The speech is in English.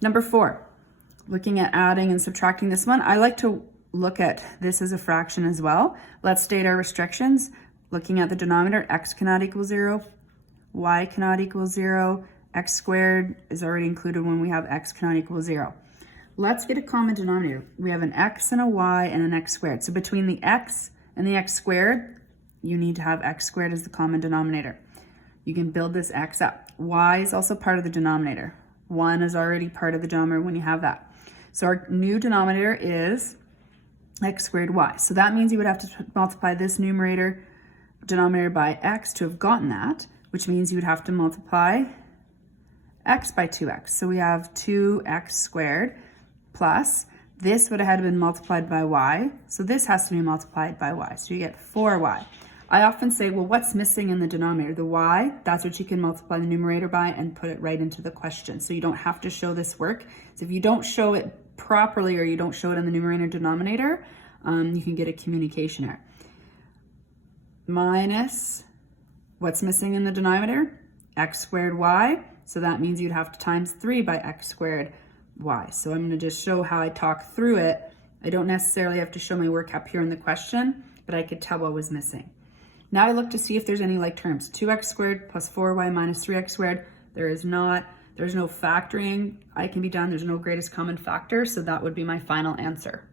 Number 4, looking at adding and subtracting this one, I like to look at this as a fraction as well. Let's state our restrictions. Looking at the denominator, x cannot equal 0, y cannot equal 0, x squared is already included when we have x cannot equal 0. Let's get a common denominator. We have an x and a y and an x squared. So between the x and the x squared, you need to have x squared as the common denominator. You can build this x up. Y is also part of the denominator. 1 is already part of the denominator when you have that. So our new denominator is x squared y. So that means you would have to multiply this denominator by x to have gotten that, which means you would have to multiply x by 2x. So we have 2x squared plus this would have had to been multiplied by y. So this has to be multiplied by y. So you get 4y. I often say, well, what's missing in the denominator? The y, that's what you can multiply the numerator by and put it right into the question. So you don't have to show this work. So if you don't show it properly or you don't show it in the numerator and denominator, you can get a communication error. Minus what's missing in the denominator? X squared y. So that means you'd have to times 3 by x squared y. So I'm going to just show how I talk through it. I don't necessarily have to show my work up here in the question, but I could tell what was missing. Now I look to see if there's any like terms. 2x squared plus 4y minus 3x squared. There is not. There's no factoring I can be done. There's no greatest common factor. So that would be my final answer.